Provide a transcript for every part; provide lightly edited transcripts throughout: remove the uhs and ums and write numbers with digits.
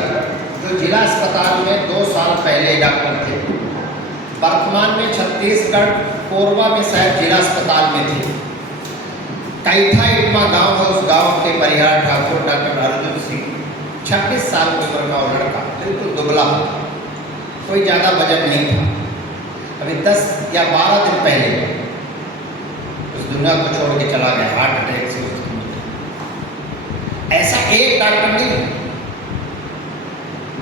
Sir, जो जिला अस्पताल में 2 साल पहले डॉक्टर थे, वर्तमान में छत्तीसगढ़ कोरबा में शायद जिला अस्पताल में थे। कैथा इटमा गांव है, उस गांव के परिहार ठाकुर डॉक्टर अर्जुन सिंह, 26 साल की उम्र का वो लड़का, बिल्कुल दुबला, कोई ज़्यादा वजन नहीं था। अभी 10 या 12 दिन पहले उस दुनिया को छोड़ के चला गया हार्ट अटैक से। ऐसा एक डॉक्टर नहीं,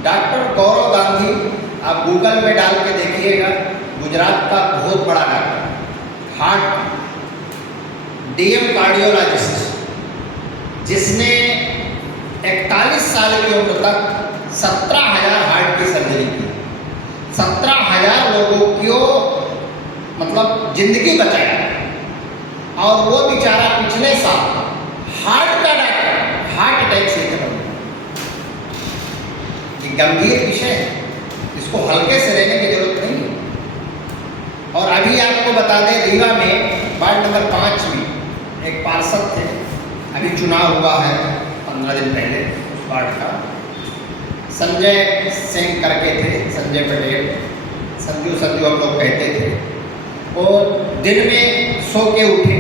डॉक्टर गौरव गांधी, आप गूगल में डाल के देखिएगा, गुजरात का बहुत बड़ा डॉक्टर, हार्ट डीएम कार्डियोलॉजिस्ट, जिसने 41 साल की उम्र तक 17,000 हार्ट की सर्जरी की, 17,000 लोगों को मतलब जिंदगी बचाया। और वो बेचारा पिछले साल हार्ट का डॉक्टर हार्ट अटैक से खत्म हुआ। ये गंभीर विषय है, इसको हल्के से लेने की जरूरत नहीं है। और अभी आपको बता दें, रीवा में वार्ड नंबर 5 में एक पार्षद थे, अभी चुनाव हुआ है 15 दिन पहले, उस वार्ड का संजय सिंह करके थे, संजय पटेल, संजू हम लोग कहते थे। वो दिन में सो के उठे,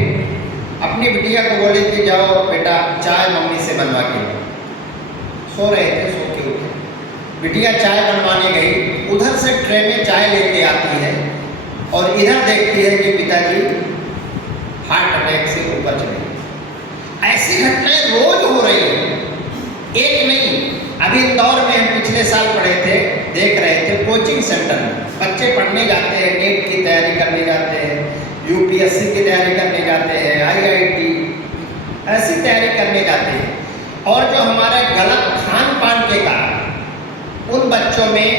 अपनी बिटिया को बोले कि जाओ बेटा चाय मम्मी से बनवा के। सो रहे थे, सो के उठे, बिटिया चाय बनवाने गई, उधर से ट्रे में चाय लेके आती है और इधर देखती है कि पिताजी हार्ट अटैक से ऊपर चले गए। ऐसी घटनाएं रोज हो रही है, एक नहीं। अभी इंदौर में हम पिछले साल पढ़े थे, देख रहे थे, कोचिंग सेंटर में बच्चे पढ़ने जाते हैं, नीट की तैयारी करने जाते हैं, यूपीएससी की तैयारी करने जाते हैं, आईआईटी ऐसी तैयारी करने जाते हैं। और जो हमारे गलत खान पान के कारण उन बच्चों में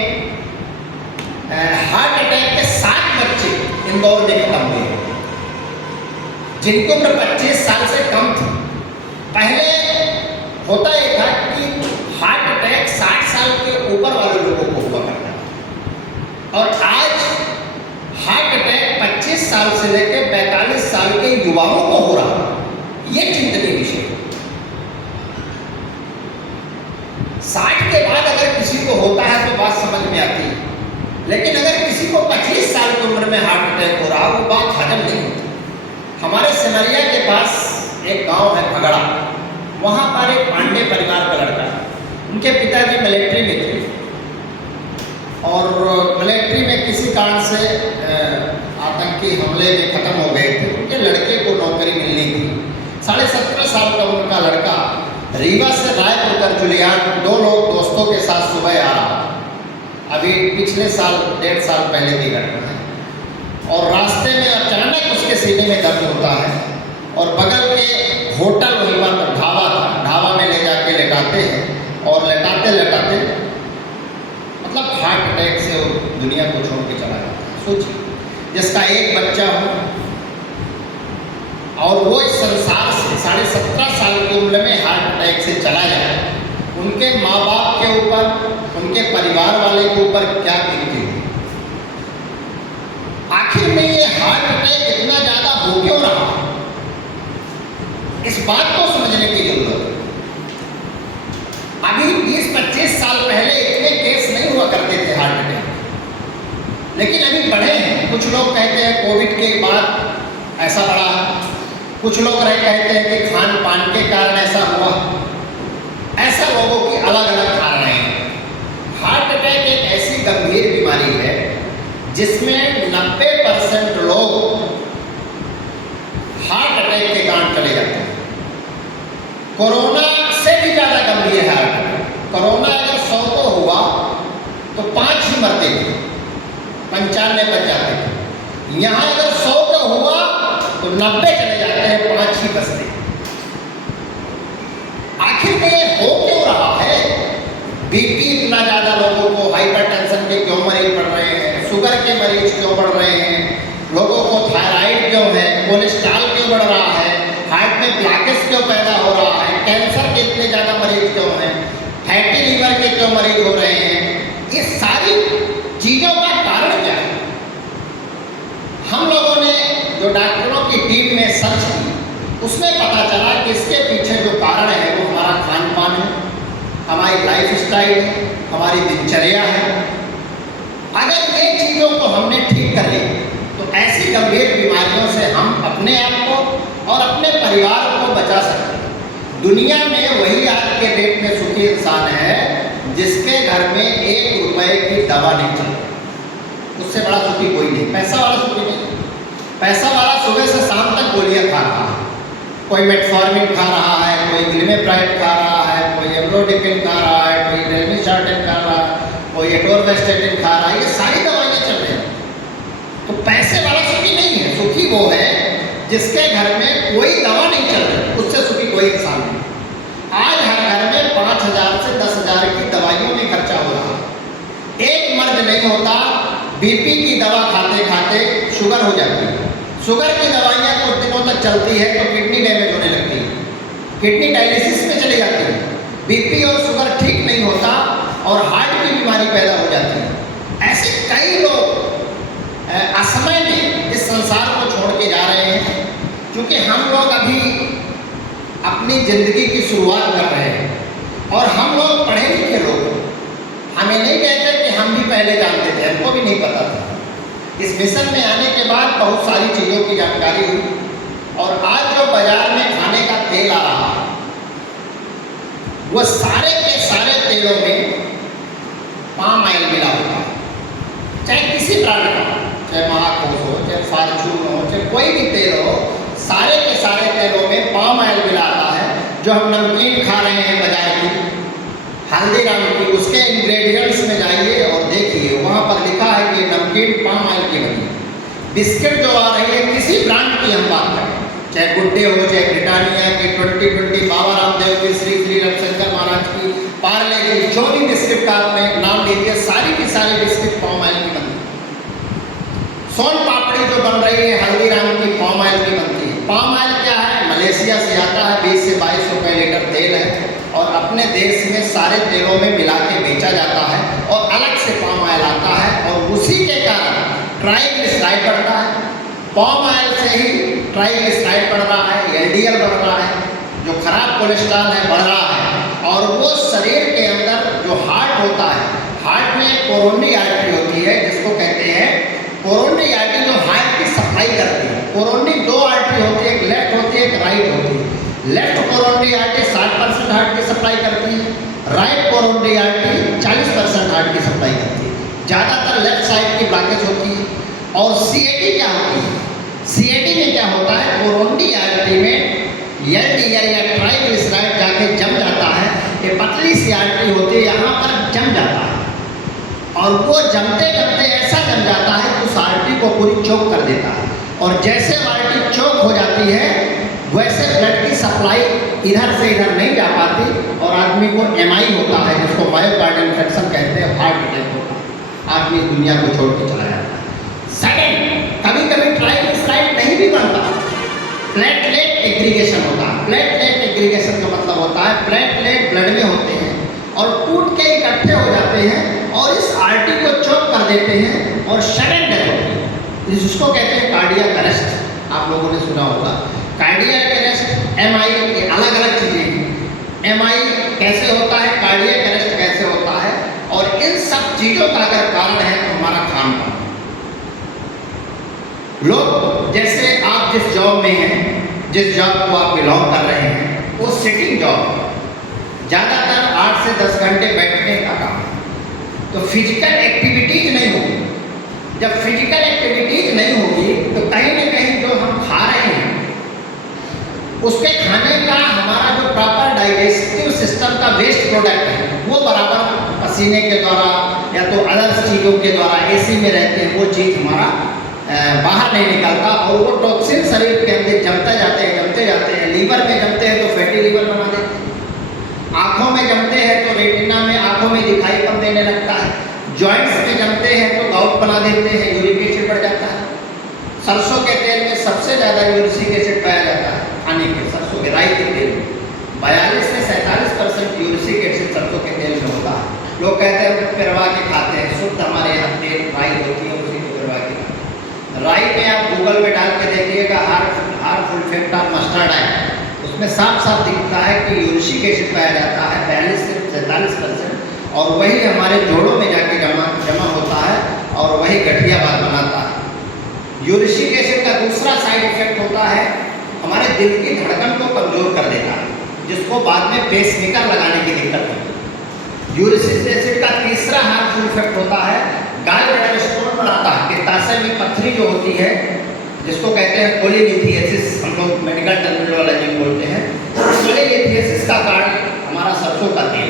हार्ट अटैक के 7 बच्चे इंदौर में खत्म हुए, जिनकी उम्र 25 साल से कम थी। पहले होता यह था कि हार्ट अटैक 60 साल के ऊपर वाले लोगों को हुआ करता है, और आज हार्ट अटैक 25 साल से लेकर 45 साल के युवाओं को हो रहा है। ये चिंतनीय विषय है। 60 के बाद अगर किसी को होता है तो बात समझ में आती है, लेकिन अगर किसी को 25 साल की उम्र में हार्ट अटैक हो रहा, वो बात हजम नहीं होती। हमारे सिमरिया के पास एक गांव है भगड़ा, वहाँ पर एक पांडे परिवार का लड़का, उनके पिताजी मिलिट्री में थे और मिलिट्री में किसी कारण से आतंकी हमले में ख़त्म हो गए थे। उनके लड़के को नौकरी मिलनी थी। 17.5 साल का उनका लड़का रीवा से रायपुर कर जुलियान 2 लोग दोस्तों के साथ सुबह आ रहा, अभी पिछले साल 1.5 साल पहले की घटना है। और रास्ते में अचानक उसके सीने में दर्द होता है और बगल के होटल, वहीं पर ढाबा था, ढाबा में ले जाके लेटाते हैं और लेटाते लेटाते मतलब हार्ट अटैक से वो दुनिया को छोड़ के चला जाता है। सोचिए, जिसका एक बच्चा हो और वो इस संसार से 17.5 साल की उम्र में हार्ट अटैक से चला जाए, उनके माँ बाप के ऊपर, उनके परिवार वाले के ऊपर क्या बीतती है। आखिर में ये हार्ट अटैक इतना ज़्यादा हो क्यों रहा, इस बात को समझने की जरूरत है। अभी 20-25 साल पहले इतने केस नहीं हुआ करते थे हार्ट अटैक, लेकिन अभी बढ़े हैं। कुछ लोग कहते हैं कोविड के बाद ऐसा बढ़ा, कुछ लोग कहते हैं कि खान पान के कारण ऐसा हुआ। ऐसा लोगों की अलग अलग धारणाएं हैं। हार्ट अटैक एक ऐसी गंभीर बीमारी है जिसमें 90% लोग हार्ट अटैक के कारण चले जाते हैं। कोरोना से भी ज़्यादा गंभीर है हार्ट अटैक। कोरोना अगर 100 को हुआ तो 5 ही मरते थे, 95 बच जाते थे। यहाँ अगर 100 का हुआ तो 90 चले जाते हैं, 5 ही बचते। आखिर में ये हो क्यों रहा है? बीपी इतना ज़्यादा लोगों को, हाइपरटेंशन के क्यों मरीज बढ़ रहे हैं, शुगर के मरीज क्यों बढ़ रहे हैं, लोगों को थायराइड क्यों है, कोलेस्ट्रॉल क्यों बढ़ रहा है, हार्ट में ब्लॉकेज क्यों पैदा हो रहा है, कैंसर के इतने ज़्यादा मरीज क्यों हैं, फैटी लीवर के क्यों मरीज हो रहे हैं, ये सारी चीज़ों का कारण क्या है? हम लोगों ने जो डॉक्टरों की टीम में सर्च की, उसमें पता चला कि इसके पीछे जो कारण है वो हमारा खान पान है, हमारी लाइफ स्टाइल है, हमारी दिनचर्या है। अगर ये चीज़ों को हमने ठीक कर ली तो ऐसी गंभीर बीमारियों से हम अपने आप को और अपने परिवार को बचा सकते हैं। दुनिया में वही आज के डेट में सुखी इंसान है जिसके घर में 1 रुपए की दवा नहीं चलती। उससे बड़ा सुखी कोई नहीं। पैसा वाला सुखी नहीं। पैसा वाला सुबह से शाम तक गोलियां खा रहा है। कोई मेटफॉर्मिन खा रहा है, कोई ग्लिमेप्राइड खा रहा है, कोई एम्लोडिपिन खा रहा है, कोई रेलमिसार्टेन खा रहा है, कोई एटोरवेस्टेटिन खा रहा है। ये सारी दवाइयाँ चल रही हैं। तो पैसे वाला सुखी नहीं है। सुखी वो है जिसके घर में कोई दवा नहीं चल रही, उससे सुखी कोई इंसान नहीं। आज हर घर में 5,000 से 10,000 की दवाइयों में खर्चा हो रहा है। एक मर्द नहीं होता बीपी की दवा खाते खाते शुगर हो जाती है। शुगर की दवाइयाँ कुछ दिनों तक चलती है तो किडनी डैमेज होने लगती है, किडनी डायलिसिस में चली जाती है। बीपी और शुगर ठीक नहीं होता और हार्ट की बीमारी पैदा हो जाती है। ऐसे कई लोग असमय में इस संसार को छोड़ के जा रहे हैं। क्योंकि हम लोग अभी अपनी ज़िंदगी की शुरुआत कर रहे हैं और हम लोग पढ़े लिखे लोग, हमें नहीं कहते कि हम भी पहले जानते थे, हमको भी नहीं पता था। इस मिशन में आने के बाद बहुत सारी चीज़ों की जानकारी हुई और आज जो बाजार में खाने का तेल आ रहा है वो सारे के सारे तेलों में पाम ऑयल मिला होता है। चाहे किसी ब्रांड का, चाहे महाकोश हो, चाहे फॉर्चून हो, चाहे कोई भी तेल हो, सारे के सारे तेलों में पाम ऑयल मिला आता है। जो हम नमकीन खा रहे हैं बाजार की, हल्दीराम की, उसके इंग्रेडिएंट्स में जाइए और देखिए वहाँ पर लिखा है कि नमकीन पाम ऑयल की बनी है। बिस्किट जो आ रही है किसी ब्रांड की हम बात करें, चाहे गुड डे हो, चाहे ब्रिटानिया की, 2020, बाबा रामदेव की, श्री श्री रविशंकर महाराज की, पार्ले की, जो भी बिस्किट का आपने नाम लीजिए, सारी की सारी बिस्किट पाम ऑयल की बनती है। सोन पापड़ी जो बन रही है हल्दीराम की, पाम ऑयल की बनती है। पाम ऑयल क्या है? मलेशिया से आता है, 20 से 22 रुपये लीटर तेल है और अपने देश में सारे तेलों में मिला के बेचा जाता है और अलग से पाम ऑयल आता है और उसी के कारण ट्राइग्लिसराइड बढ़ता है। पाम ऑयल से ही ट्राइग्लिसराइड बढ़ रहा है, एलडीएल बढ़ रहा है, जो खराब कोलेस्ट्रॉल है बढ़ रहा है। और वो शरीर के अंदर जो हार्ट होता है, हार्ट में कोरोनरी आर्टरी होती है जिसको कहते हैं कोरोनरी आर्टरी, जो हार्ट की सप्लाई करती है। कोरोनरी 2 आर्टरी होती है, एक लेफ्ट होती है, एक राइट होती है। लेफ्ट कोरोनरी आर्टरी 60% हार्ट की सप्लाई करती है, राइट कोरोनरी आर्टरी 40% हार्ट की सप्लाई करती है। ज़्यादातर लेफ्ट साइड की ब्लॉकेज होती है। और सीएडी क्या होती है? सीएडी में क्या होता है? कोरोनरी आर्टरी में एलडीएल या ट्राइग्लिसराइड जाके जम जाता है। ये पतली सी आर्टरी होती है, यहाँ पर जम जाता है और वो जमते जमते ऐसा जम जाता है कि उस आर्टरी को पूरी चोक कर देता है। और जैसे आर्टरी चोक हो जाती है वैसे ब्लड की सप्लाई इधर से इधर नहीं जा पाती और आदमी को एमआई होता है, जिसको मायोकार्डियल इन्फेक्शन कहते हैं, हार्ट अटैक होता है। आदमी दुनिया को छोड़ के चला जाता है। सेकंड, कभी कभी ट्राइग्लिसराइड नहीं भी बनता, प्लेटलेट एग्रीगेशन होता है। प्लेटलेट एग्रीगेशन का मतलब होता है प्लेटलेट ब्लड में होते हैं और टूट के इकट्ठे हो जाते हैं और इस आर्टरी को चोक कर देते हैं और सडन डेथ होती है, जिसको कहते हैं कार्डियक अरेस्ट। आप लोगों ने सुना होगा कार्डियक अरेस्ट, एमआई, ये अलग अलग चीज़ें हैं। एमआई कैसे होता है, कार्डियक अरेस्ट कैसे होता है, और इन सब चीज़ों का अगर कारण है तो हमारा खान पान। लोग जैसे आप जिस जॉब में हैं, जिस जॉब को आप बिलोंग कर रहे हैं, वो सिटिंग जॉब है, ज़्यादातर 8 से 10 घंटे बैठने का काम है। तो फिजिकल एक्टिविटीज नहीं होगी। जब फिजिकल एक्टिविटीज नहीं होगी तो कहीं ना कहीं जो हम खा रहे हैं उसके खाने का हमारा जो प्रॉपर डाइजेस्टिव सिस्टम का वेस्ट प्रोडक्ट है वो बराबर पसीने के द्वारा या तो अदर चीज़ों के द्वारा, एसी में रहते हैं, वो चीज़ हमारा बाहर नहीं निकलता और वो टॉक्सिन शरीर के अंदर जमते जाते हैं। लीवर में जमते हैं तो फैटी लीवर बना देते हैं। आँखों में जमते हैं तो रेटिना में, आँखों में दिखाई कम देने लगता है। जॉइंट्स में जमते हैं तो गाउट बना देते हैं, यूरिक एसिड बढ़ जाता है। सरसों के तेल में सबसे ज़्यादा यूरिक एसिड पाया जाता है खाने के, सरसों के राई के तेल में 42 से 47% यूरिक एसिड सरसों के तेल में होता है। लोग कहते हैं पिरवा के खाते हैं, शुद्ध हमारे यहाँ तेल राई होती है, उसी को पिरवा के खाते हैं। राई में आप गूगल में डाल के देखिएगा हार्मफुल फैक्ट ऑफ मस्टर्ड है, उसमें साफ साफ दिखता है कि यूरिक एसिड पाया जाता है 42 से 43%, और वही हमारे जोड़ों में जाके जमा होता है और वही गठियावाद बनाता है। यूरिक एसिड का दूसरा साइड इफेक्ट होता है हमारे दिल की धड़कन को कमजोर कर देता है, जिसको बाद में पेसमेकर लगाने की दिक्कत होती है। यूरिक एसिड का तीसरा हार्मफुल इफेक्ट होता है गॉलब्लैडर स्टोन बनाता है, पित्ताशय में पत्थरी जो होती है जिसको कहते हैं कोलिलिथियासिस, हम लोग मेडिकल टर्मिनोलॉजी में बोलते हैं। कोलिलिथियासिस का कारण हमारा सरसों का तेल।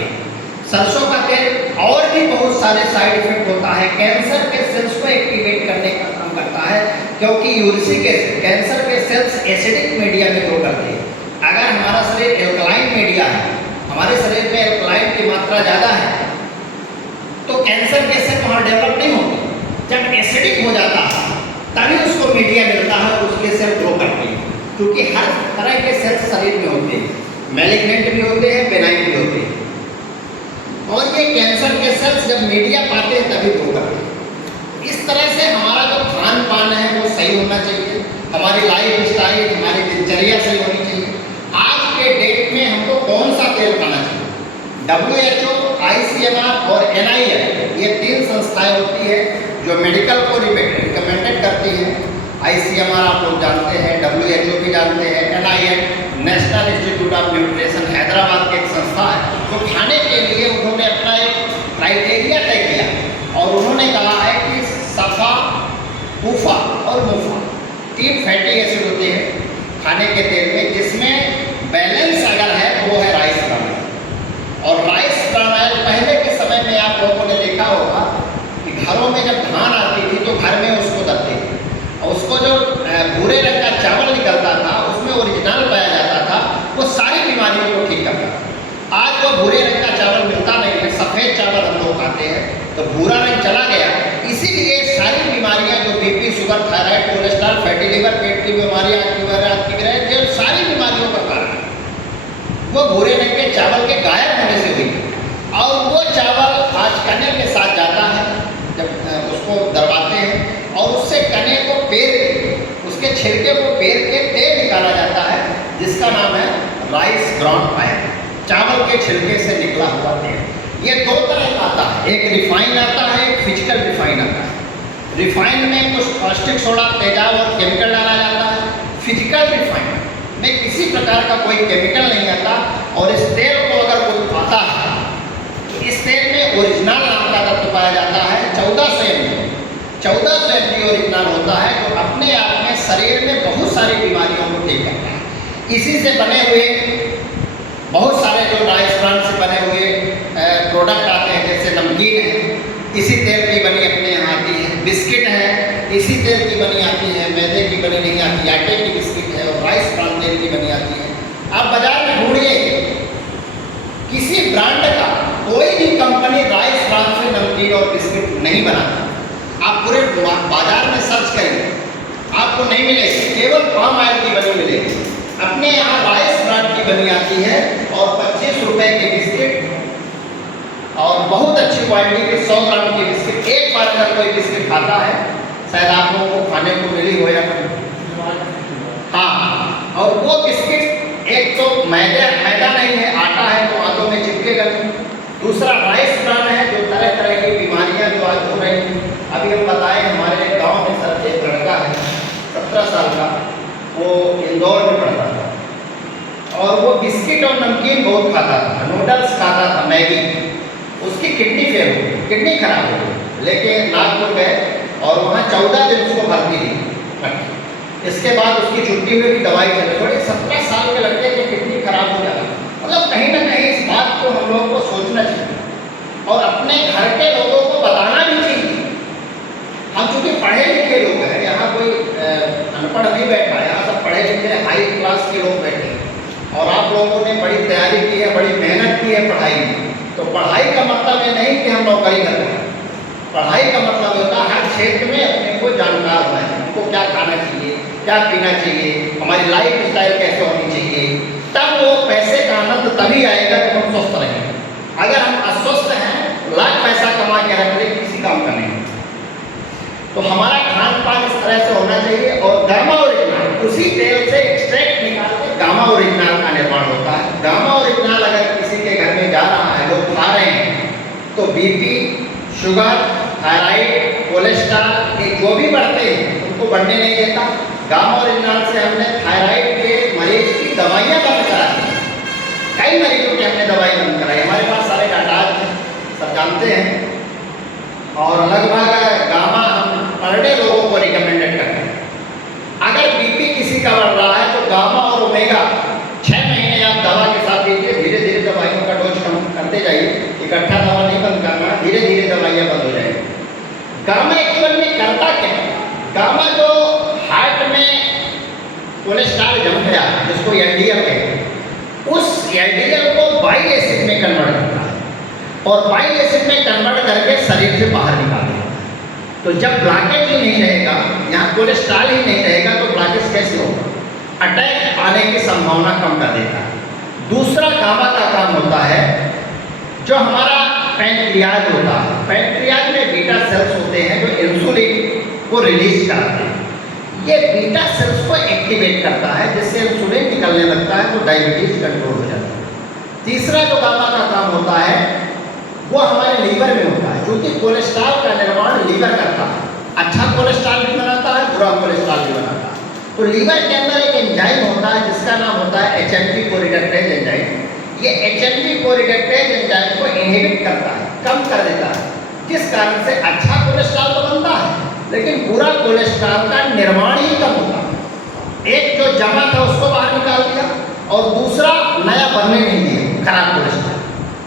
सरसों का तेल और भी बहुत सारे साइड इफेक्ट होता है, कैंसर के सेल्स को एक्टिवेट करने का काम करता है, क्योंकि यूरिक एसिड कैंसर के सेल्स एसिडिक मीडिया में ग्रो करते हैं। अगर हमारा शरीर एल्कलाइन मीडिया है, हमारे शरीर में एल्कलाइन की मात्रा ज़्यादा है, तो कैंसर के सेल वहाँ डेवलप नहीं होते। जब एसिडिक हो जाता है तभी उसको मीडिया मिलता है, उसके सेल ग्रो करते हैं, क्योंकि हर तरह के सेल्स शरीर में होते हैं, मैलिग्नेंट भी होते हैं, बेनाइन भी होते हैं, और ये कैंसर के सेल्स जब मीडिया पाते हैं तभी ग्रो करते हैं। इस तरह से हमारा जो खान पान है वो सही होना चाहिए, हमारी लाइफ स्टाइल, हमारी दिनचर्या सही होनी चाहिए। आज के डेट में हमको कौन सा तेल खाना चाहिए? WHO, ICMR और NIL, ये 3 संस्थाएं होती है जो मेडिकल को रिकमेंडेड करती हैं। ICMR आप लोग जानते हैं, WHO भी जानते हैं, NIL national institute of nutrition Hyderabad की एक संस्था है। तो खाने के लिए उन्होंने अपना एक क्राइटेरिया तय किया और उन्होंने कहा है कि सफ़ा, पूफा और मुफा 3 फैटी एसिड होते हैं खाने के तेल में, जिसमें बैलेंस अगर है तो वो है राइस ब्रान ऑयल। और राइस ब्रान ऑयल पहले के समय में आप लोगों ने देखा होगा कि घरों में जब धान आती थी तो घर में उसको दबते थे, और उसको जो भूरे रंग का चावल निकलता था उसमें ओरिजिनल पाया जाता था, वो सारी बीमारियों को ठीक करता था। आज वो भूरे रंग का चावल मिलता नहीं है, सफ़ेद चावल हम लोग खाते हैं, तो भूरा रंग चला गया। इसीलिए सारी बीमारियां जो BP, sugar, thyroid, cholesterol, fatty liver, पेट की बीमारियां, जो सारी बीमारियों का कारण है वो भूरे रंग के चावल के गायब होने से हुई। और वो चावल आज कने के साथ जाता है, जब उसको दरवाते हैं और उससे कने को पेर के, उसके छिलके को पेर के तेल निकाला जाता है, जिसका नाम है राइस ब्रान ऑयल, चावल के छिलके से निकला हुआ तेल। ये 2 तरह का आता है, एक रिफाइन आता है, एक फिजिकल रिफाइन आता है। रिफाइन में कुछ कास्टिक सोडा, तेजाब और केमिकल डाला जाता है। फिजिकल रिफाइन में किसी प्रकार का कोई केमिकल नहीं आता, और इस तेल को अगर कोई खाता है तो इस तेल में ओरिजिनल नाम का तत्व पाया जाता है 1400 mg ओरिजिनल होता है, जो अपने आप में शरीर में बहुत सारी बीमारियों को ठीक करता है। इसी से बने हुए बहुत सारे जो राइस ब्रान से बने हुए प्रोडक्ट आते हैं, जैसे नमकीन है, इसी तेल की बनी अपने यहाँ आती है, बिस्किट है, इसी तेल की बनी आती है, मैदे की बनी नहीं आती, आटे की बिस्किट है, और राइस ब्रान तेल की बनी आती है। आप बाजार में ढूंढिए, किसी ब्रांड का कोई भी कंपनी राइस ब्रान से नमकीन और बिस्किट नहीं बनाती। आप पूरे बाजार में सर्च करिए, आपको नहीं मिलेगी, केवल पाम ऑयल की बनी मिलेगी। अपने यहाँ राइस ब्रांड की बनी आती है, और 25 रुपये की बिस्किट और बहुत अच्छी क्वालिटी के 100 ग्राम की बिस्किट। एक बार अगर कोई बिस्किट खाता है, शायद आप लोगों को खाने को मिली हो या हाँ, और वो बिस्किट एक तो मैदा नहीं है, आटा है, तो हाथों में चिपकेगा। दूसरा राइस ब्रान है, जो तरह तरह की बीमारियां जो आज हो रही हैं। अभी हम बताएं, हमारे गांव में सर एक लड़का है 17 साल का, वो इंदौर में पढ़ता था, और वो बिस्किट और नमकीन बहुत खाता था, नूडल्स खाता था, मैगी। उसकी किडनी फेल हो गई, किडनी खराब हो गई, लेके नागपुर गए और वहाँ 14 दिन उसको भर्ती दी। इसके बाद उसकी छुट्टी में भी दवाई चल रही। 17 साल के लड़के की किडनी खराब हो जाता, मतलब कहीं ना कहीं इस बात को हम लोगों को सोचना चाहिए और अपने घर के लोगों को बताना भी चाहिए। हम चूँकि पढ़े लिखे लोग हैं, यहाँ कोई अनपढ़ नहीं बैठा, यहाँ सब पढ़े लिखे हाई क्लास के लोग बैठे, और आप लोगों ने बड़ी तैयारी की है, बड़ी मेहनत की है पढ़ाई में। तो पढ़ाई का मतलब ये नहीं कि हम नौकरी कर रहे हैं। पढ़ाई का मतलब होता है हर क्षेत्र में अपने को जानकार होना है, हमको क्या खाना चाहिए, क्या पीना चाहिए, हमारी लाइफ स्टाइल कैसे होनी चाहिए। तब वो पैसे का आनंद तभी आएगा जब हम स्वस्थ रहेंगे। अगर हम अस्वस्थ हैं, लाख पैसा कमा के रख ले, किसी काम का नहीं। तो हमारा खान पान इस तरह से होना चाहिए। और गामा ओरिजिनल, उसी तेल से एक्सट्रैक्ट निकाल के गामा ओरिजिनल का निर्माण होता है। गामा ओरिजिनल अगर किसी के घर में जा रहा है लोग खा रहे हैं, तो बीपी, शुगर, थायराइड, कोलेस्ट्रॉल, ये जो भी बढ़ते हैं उनको बढ़ने नहीं देता। गामा ओरिजिनल से हमने थायराइड के मरीज की दवाइयाँ बंद करा दी। कई मरीजों की हमने दवाई बंद कराई, हमारे पास सारे डाटा सब जानते हैं। और लगभग गामा हम पर डे लोगों को रिकमेंडेड करते हैं। अगर बीपी किसी का बढ़ रहा है तो गामा और ओमेगा 6 महीने आप दवा के साथ दीजिए, धीरे धीरे दवाइयों का डोज कम करते जाइए। इकट्ठा दवा नहीं बंद करना, धीरे धीरे दवाइयाँ बंद हो जाएगी। गामा एक्चुअल में करता क्या है? गामा जो हार्ट में कोलेस्ट्रॉल जम गया जिसको एलडीएल कहते हैं, उस एलडीएल को बाइल एसिड में कन्वर्ट करता है और बाइल एसिड में कन्वर्ट करके शरीर से बाहर निकाल देता है। तो जब ब्लॉकेज ही नहीं रहेगा, यहाँ कोलेस्ट्रॉल ही नहीं रहेगा, तो ब्लॉकेज कैसे होगा? अटैक आने की संभावना कम कर देता है। दूसरा गामा का काम होता है जो हमारा पैंक्रियाज होता है। पैंक्रियाज में बीटा सेल्स होते हैं जो इंसुलिन को रिलीज कराते हैं। ये बीटा सेल्स को एक्टिवेट करता है जिससे इंसुलिन निकलने लगता है, तो डायबिटीज कंट्रोल हो जाता है। तीसरा जो गामा का काम होता है वो हमारे लीवर में होता है, क्योंकि कोलेस्ट्रॉल का निर्माण लीवर करता है। अच्छा कोलेस्ट्रॉल भी बनाता है, बुरा कोलेस्ट्रॉल भी बनाता है। तो लीवर के अंदर एक एंजाइम होता है जिसका नाम होता है HMG कोरिडेक्टेज एंजाइम। ये HMG कोरिडेक्टेज एंजाइम को इनहिबिट करता है, कम कर देता है, जिस कारण से अच्छा कोलेस्ट्रॉल तो बनता है लेकिन बुरा कोलेस्ट्रॉल का निर्माण ही कम होता है। एक जो जमा था उसको बाहर निकाल दिया और दूसरा नया बनने नहीं दिया, खराब कोलेस्ट्रॉल।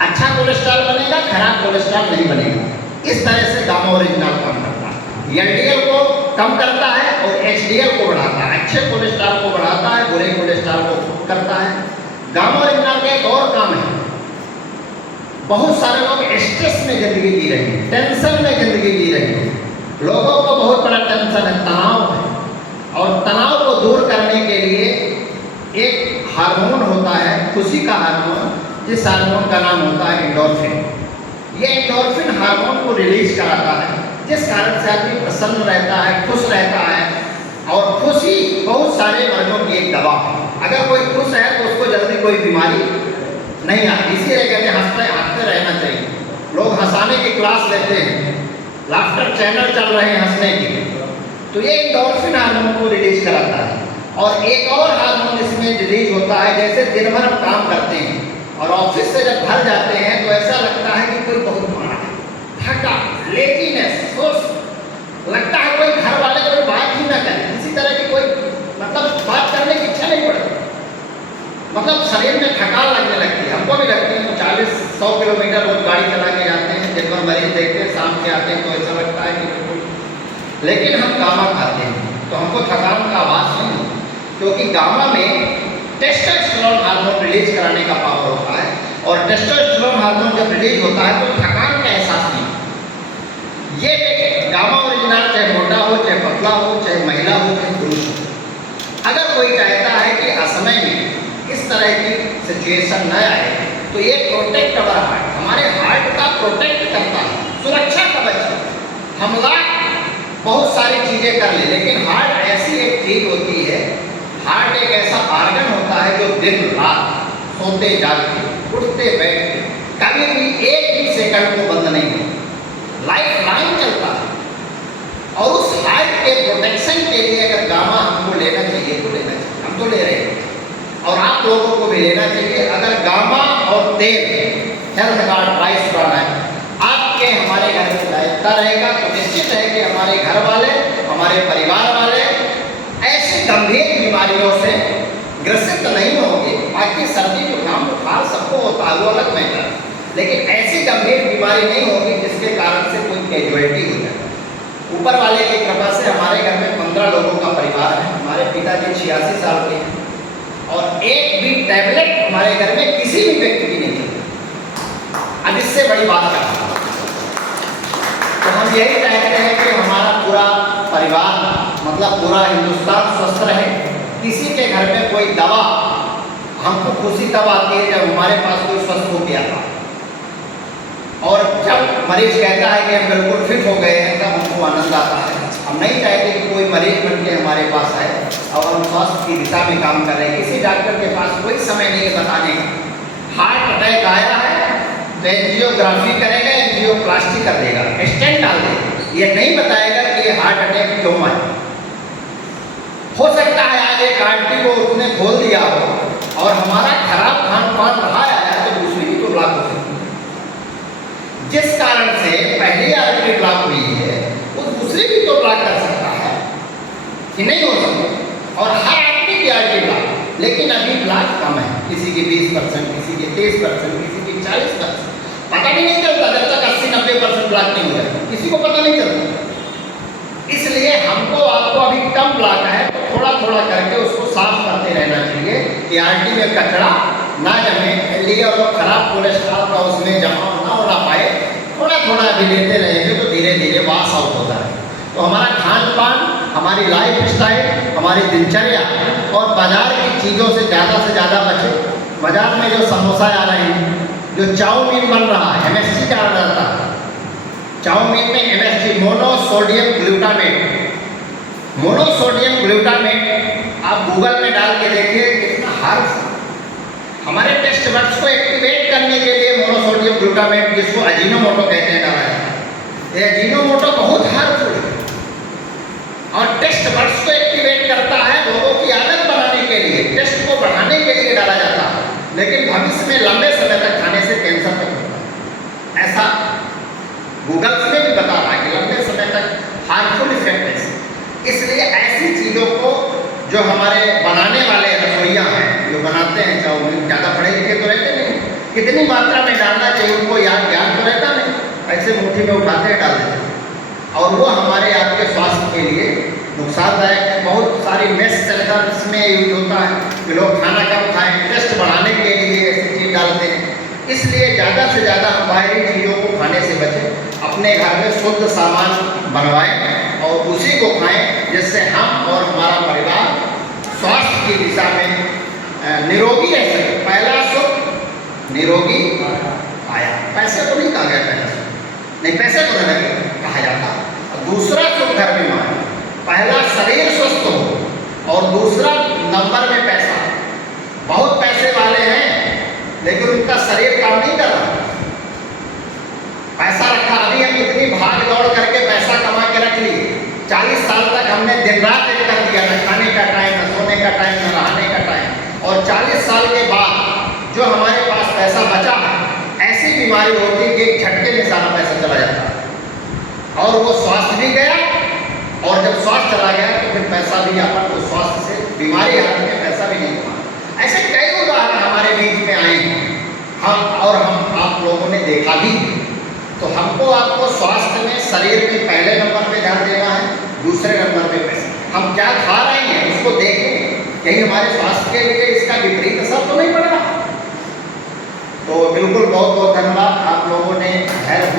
अच्छा कोलेस्ट्रॉल बनेगा, खराब कोलेस्ट्रॉल नहीं बनेगा। इस तरह से गामा ओरिजिनल काम करता है। एलडीएल को कम करता है और एचडीएल को बढ़ाता है। अच्छे कोलेस्ट्रॉल को बढ़ाता है, बुरे कोलेस्ट्रॉल को कम करता है। गामा ओरिजिनल का एक और काम है, बहुत सारे लोग स्ट्रेस में जिंदगी जी रहे हैं, टेंशन में जिंदगी जी रहे हैं। लोगों को बहुत बड़ा टेंशन है, तनाव है, और तनाव को दूर करने के लिए एक हार्मोन होता है, खुशी का हार्मोन, जिस हार्मोन का नाम होता है एंडोर्फिन। ये एंडोर्फिन हार्मोन को रिलीज कराता है, जिस कारण से आदमी प्रसन्न रहता है, खुश रहता है। और खुशी बहुत सारे मर्जों की एक दवा है। अगर कोई खुश है तो उसको जल्दी कोई बीमारी नहीं आती। इसीलिए कहते हैं हंसते रहना चाहिए। लोग हंसाने की क्लास लेते हैं, लाफ्टर चैनल चल रहे हैं हंसने के, तो ये एंडोर्फिन हार्मोन को रिलीज कराता है। और एक और हार्मोन इसमें रिलीज होता है, जैसे दिन भर हम काम करते हैं और ऑफिस से जब घर जाते हैं तो ऐसा लगता है कि कोई बहुत बड़ा है, थका, लेजीनेस, लगता है कोई घर वाले कोई बात ही ना करें, किसी तरह की कोई मतलब बात करने की इच्छा नहीं पड़ती, मतलब शरीर में थकान लगने लगती है। हमको भी लगती है। 40-100 किलोमीटर रोज गाड़ी चला के जाते हैं, दिन भर मरीज देखते हैं, शाम के आते हैं तो ऐसा लगता है कि बिल्कुल, लेकिन हम गामा खाते हैं तो हमको थकान का आवाज़ नहीं होता, क्योंकि गामा में टेस्टोस्टेरोन हार्मोन रिलीज कराने का पावर होता है। और टेस्टोस्टेरोन हार्मोन जब रिलीज होता है तो थकान का एहसास नहीं होता। ये देखिए, गामा ओरिजिनल चाहे मोटा हो, चाहे पतला हो, चाहे महिला हो, चाहे पुरुष हो, अगर कोई चाहता है कि असमय में इस तरह की सिचुएशन न आए तो ये प्रोटेक्ट अवर हार्ट, हमारे हार्ट का प्रोटेक्ट करता है, सुरक्षा कवच। हमला बहुत सारी चीज़ें कर ले, लेकिन हार्ट ऐसी एक चीज़ होती है, हार्ट एक ऐसा ऑर्गन होता है जो दिन रात सोते जागते, उठते बैठते, कभी भी एक भी सेकंड को बंद नहीं होता, लाइफ लाइन चलता है। और उस हार्ट के प्रोटेक्शन के लिए अगर गामा हमको लेना चाहिए तो लेना चाहिए, हम तो ले रहे हैं और आप लोगों को भी लेना चाहिए। अगर गामा और तेल हेल्थ कार्ड राइस बनाना है आपके हमारे घर में रहता रहेगा तो निश्चित है कि हमारे घर वाले, हमारे परिवार वाले ऐसी गंभीर बीमारियों से ग्रसित नहीं होंगे। बाकी सर्दी जुकाम बुखार सबको होता है, वो अलग मैटर, लेकिन ऐसी गंभीर बीमारी नहीं होगी जिसके कारण से कोई कैजुअलिटी हो जाए। ऊपर वाले की कृपा से हमारे घर में 15 लोगों का परिवार है। हमारे पिताजी 86 साल के हैं और एक भी टैबलेट हमारे घर में किसी भी व्यक्ति की नहीं चलती। अब इससे बड़ी बात क्या है, तो हम यही चाहते हैं कि हमारा पूरा परिवार, मतलब पूरा हिंदुस्तान स्वस्थ रहे। किसी के घर में कोई दवा, हमको खुशी तब आती है जब हमारे पास कोई स्वस्थ हो गया था, और जब मरीज कहता है कि हम बिल्कुल फिट हो गए हैं तब हमको आनंद आता है। हम नहीं चाहते कि कोई मरीज बन के हमारे पास आए और हम स्वास्थ्य की दिशा में काम कर रहे हैं। किसी डॉक्टर के पास कोई समय नहीं है बताने का, हार्ट अटैक आया है, तो एंजियोग्राफी करेगा, एंजियोप्लास्टी कर देगा, स्टेंट डाल देगा। ये नहीं बताएगा कि ये हार्ट अटैक क्यों आया। हो सकता है आज एक आंटी को उसने खोल दिया हो और हमारा खराब खान पान रहा है तो दूसरी भी तो ब्लॉक हो सकती है। जिस कारण से पहली आर्टरी ब्लॉक हुई है वो दूसरी भी तो ब्लॉक कर सकता है कि नहीं हो सकता। और हर आदमी की आर्टरी ब्लॉक, लेकिन अभी ब्लॉक कम है, किसी की 20%, किसी की 30%, किसी की 40%। पता भी नहीं चलता जब तक 80-90% ब्लॉक नहीं हुआ है, किसी को पता नहीं चलता। इसलिए हमको आपको अभी कम ब्लॉक है तो थोड़ा थोड़ा करके उसको साफ करते रहना चाहिए कि आर्टरी में कचरा ना जमे, लिए और खराब कोलेस्ट्रॉल का उसमें जमा ना होना पाए। थोड़ा थोड़ा अभी लेते रहेंगे तो धीरे धीरे वॉश आउट होता है। तो हमारा खान पान, हमारी लाइफ स्टाइल, हमारी दिनचर्या और बाजार की चीज़ों से ज़्यादा बचे। बाजार में जो समोसा आ रहे हैं, जो चाउमीन बन रहा है, MSG का रहता है। चाउमीन में MSG, monosodium glutamate. Monosodium glutamate आप गूगल में डाल के देखिए कितना हार्मफुल। हमारे टेस्ट बड्स को एक्टिवेट करने के लिए मोनोसोडियम ग्लूटामेट, जिसको अजीनोमोटो कहते हैं, डाला जाता है। ये अजीनोमोटो बहुत हार्मफुल है और टेस्ट बड्स को एक्टिवेट करता है। लोगों की आदत बनाने के लिए, टेस्ट को बढ़ाने के लिए डाला जाता है, लेकिन भविष्य में लंबे समय तक खाने से कैंसर तक होता है। ऐसा गूगल में भी बता रहा है कि लंबे समय तक हार्मफुल इफेक्ट है। इसलिए ऐसी चीज़ों को जो हमारे बनाने वाले रसोइया हैं, जो बनाते हैं चाउमीन, ज़्यादा पढ़े लिखे तो रहते नहीं, कितनी मात्रा में डालना चाहिए उनको ज्ञान तो रहता नहीं, ऐसे मुट्ठी में उठाते हैं, डाल देते हैं और वो हमारे आपके स्वास्थ्य के लिए नुकसानदायक है। बहुत सारी मेस चलकर इसमें यूज होता है कि लोग खाना कम खाएँ, टेस्ट बढ़ाने के लिए ऐसी चीज़ डालते हैं। इसलिए ज़्यादा से ज़्यादा हम बाहरी चीज़ों को खाने से बचें, अपने घर में शुद्ध सामान बनवाएं और उसी को खाएं, जिससे हम और हमारा परिवार स्वास्थ्य की दिशा में निरोगी रह सके। पहला सुख निरोगी आया, पैसे को नहीं कहा गया, पहला सुख नहीं, पैसे को नहीं कहा जाता। दूसरा सुख घर में माए, पहला शरीर स्वस्थ हो और दूसरा नंबर में पैसा। बहुत पैसे वाले हैं लेकिन उनका शरीर काम नहीं कर रहा, पैसा रखा। अभी हम इतनी भाग दौड़ करके पैसा कमा के रख लिए, 40 साल तक हमने दिन रात एक कर दिया, न खाने का टाइम, न सोने का टाइम, न रहने का टाइम। और 40 साल के बाद जो हमारे पास पैसा बचा है, ऐसी बीमारी होती है कि एक झटके में सारा पैसा चला जाता है और वो स्वास्थ्य भी गया। और जब स्वास्थ्य चला गया तो फिर पैसा भी अपन को स्वास्थ्य से बीमारी हाथ में पैसा भी नहीं हुआ। ऐसे कई उदाहरण हमारे बीच में आए हैं, हम और हम आप लोगों ने देखा भी। तो हमको आपको स्वास्थ्य में, शरीर में पहले नंबर पे ध्यान देना है, दूसरे नंबर पे पैसा। हम क्या खा रहे हैं उसको देखें, कहीं हमारे स्वास्थ्य के लिए इसका विपरीत असर तो नहीं पड़ रहा। तो बिल्कुल बहुत बहुत धन्यवाद, आप लोगों ने धैर्य